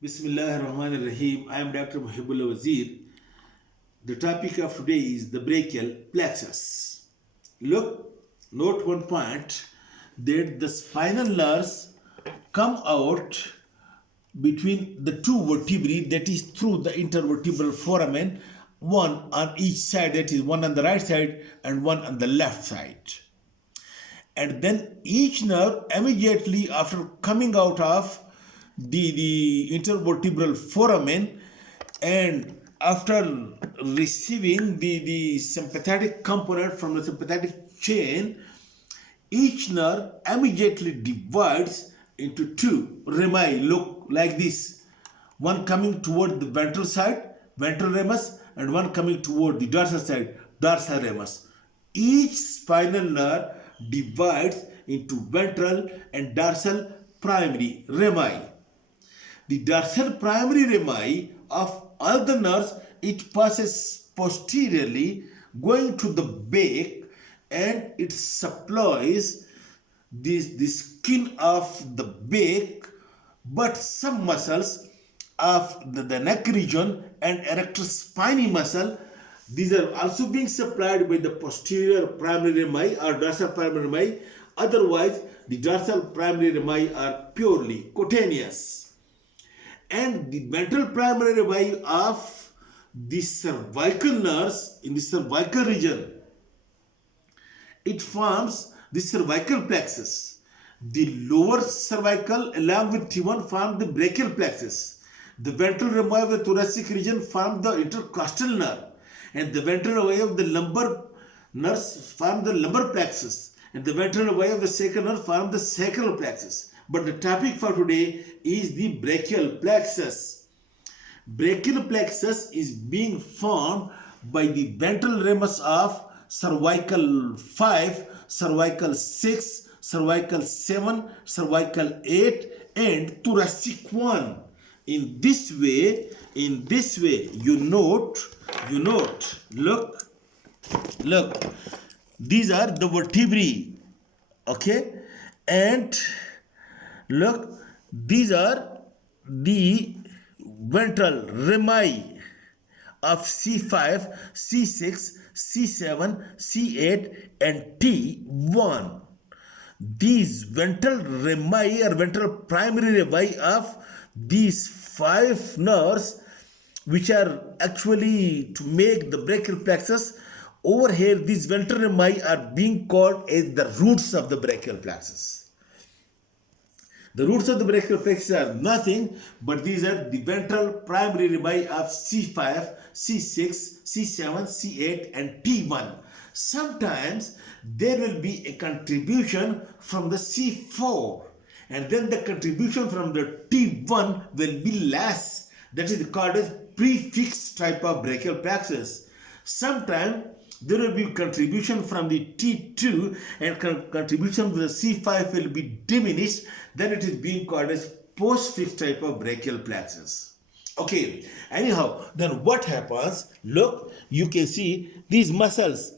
Bismillah ar-Rahman ar-Rahim. I am Dr. Muhibbullah Wazir. The topic of today is the brachial plexus. Look, note one point that the spinal nerves come out between the two vertebrae, that is through the intervertebral foramen, one on each side, that is one on the right side and one on the left side. And then each nerve immediately after coming out of the intervertebral foramen and after receiving the sympathetic component from the sympathetic chain, each nerve immediately divides into two rami. Look like this: one coming toward the ventral side, ventral ramus, and one coming toward the dorsal side, dorsal ramus. Each spinal nerve divides into ventral and dorsal primary rami. The dorsal primary rami of all the nerves, it passes posteriorly going to the back, and it supplies the skin of the back, but some muscles of the neck region and erector spinae muscle, these are also being supplied by the posterior primary rami or dorsal primary rami. Otherwise, the dorsal primary rami are purely cutaneous. And the ventral primary rami of the cervical nerves in the cervical region, it forms the cervical plexus. The lower cervical along with T1 form the brachial plexus. The ventral rami of the thoracic region form the intercostal nerve, and the ventral rami of the lumbar nerves form the lumbar plexus, and the ventral rami of the sacral nerve form the sacral plexus. But the topic for today is the brachial plexus. Brachial plexus is being formed by the ventral ramus of cervical 5, cervical 6, cervical 7, cervical 8, and thoracic 1. In this way, you note, look, these are the vertebrae, okay, and look, these are the ventral rami of C5, C6, C7, C8, and T1. These ventral rami or ventral primary rami of these 5 nerves, which are actually to make the brachial plexus, over here these ventral rami are being called as the roots of the brachial plexus. The roots of the brachial plexus are nothing but these are the ventral primary rami of C5, C6, C7, C8, and T1. Sometimes there will be a contribution from the C4, and then the contribution from the T1 will be less. That is called as prefix type of brachial plexus. Sometimes there will be contribution from the T2 and contribution from the C5 will be diminished. Then it is being called as postfix type of brachial plexus. Okay, anyhow, then what happens? Look, you can see these muscles.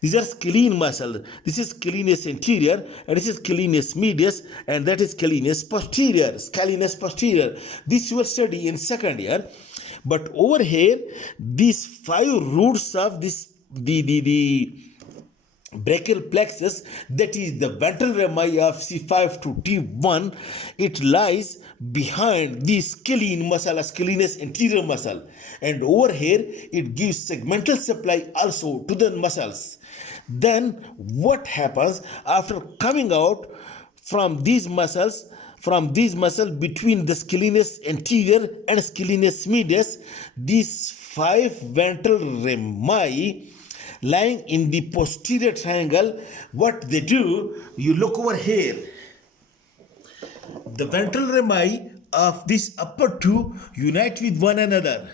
These are scalene muscles. This is scalenus anterior, and this is scalenus medius, and that is scalenus posterior. Scalenus posterior. This you will study in second year. But over here, these 5 roots of this the brachial plexus, that is the ventral rami of C5 to T1, it lies behind the scalene muscle, a scalenus anterior muscle, and over here it gives segmental supply also to the muscles. Then what happens after coming out from these muscles? From these muscles between the scalenus anterior and scalenus medius, these 5 ventral rami lying in the posterior triangle, what they do, you look over here. The ventral rami of this upper 2 unite with one another.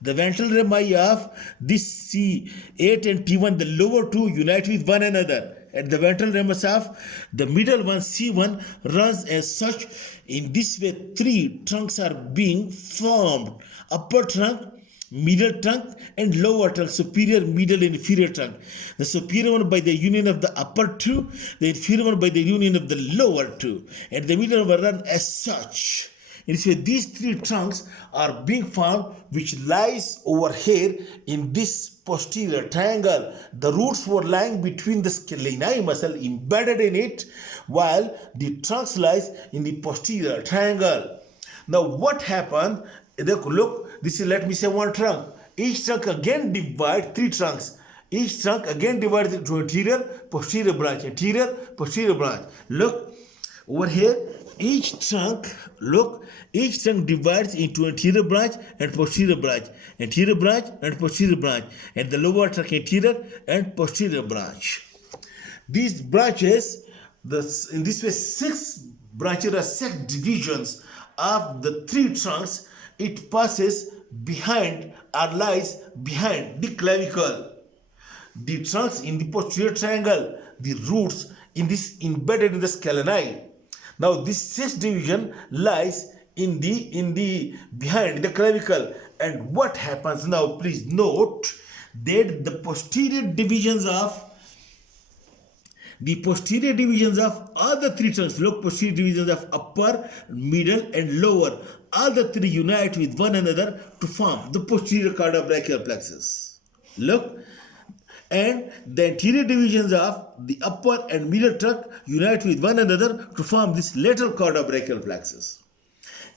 The ventral rami of this C8 and T1, the lower 2, unite with one another. And the ventral ramus of the middle one, C1, runs as such. In this way, 3 trunks are being formed: upper trunk, middle trunk, and lower trunk, superior, middle, and inferior trunk. The superior one by the union of the upper 2, the inferior one by the union of the lower 2, and the middle one run as such. In this way, these three trunks are being formed, which lies over here in this posterior triangle. The roots were lying between the scaleni muscle embedded in it, while the trunks lies in the posterior triangle. Now what happened? Look, this is, let me say, one trunk. Each trunk again divides three trunks. Each trunk again divides into anterior, posterior branch, anterior, posterior branch. Look over here. Each trunk divides into anterior branch and posterior branch, anterior branch and posterior branch, and the lower trunk anterior and posterior branch. These branches, in this way, 6 branches are 6 divisions of the 3 trunks. It passes behind or lies behind the clavicle. The trunks in the posterior triangle, the roots in this embedded in the scaleni. Now this 6th division lies in the behind the clavicle. And what happens now? Please note that the posterior divisions of all the 3 trunks, look, posterior divisions of upper, middle and lower, all the 3 unite with one another to form the posterior cardobrachial plexus. Look, and the anterior divisions of the upper and middle trunk unite with one another to form this lateral cardobrachial plexus.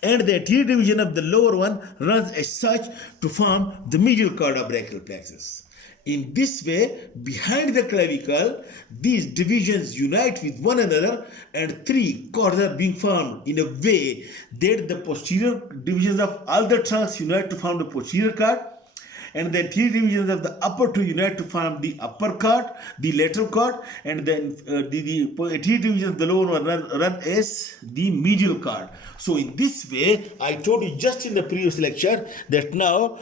And the anterior division of the lower one runs as such to form the medial cardobrachial plexus. In this way, behind the clavicle, these divisions unite with one another and 3 cords are being formed in a way that the posterior divisions of all the trunks unite to form the posterior cord, and the anterior divisions of the upper 2 unite to form the upper cord, the lateral cord, and then the anterior divisions of the lower one run as the medial cord. So in this way, I told you just in the previous lecture that now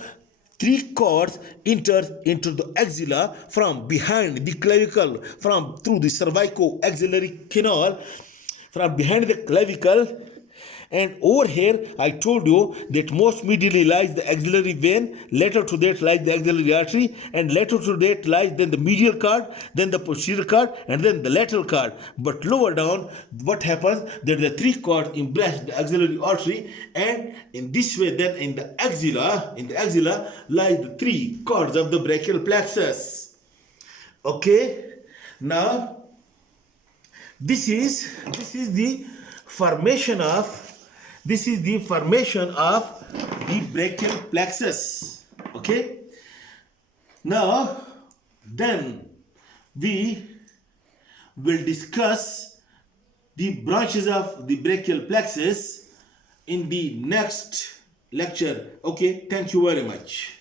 3 cords enter into the axilla from behind the clavicle, through the cervico-axillary canal, from behind the clavicle. And over here, I told you that most medially lies the axillary vein, lateral to that lies the axillary artery, and lateral to that lies then the medial cord, then the posterior cord, and then the lateral cord. But lower down, what happens? That the 3 cords embrace the axillary artery, and in this way, then in the axilla lies the 3 cords of the brachial plexus. Okay, now this is the formation of the brachial plexus. Okay, now then we will discuss the branches of the brachial plexus in the next lecture. Okay, thank you very much.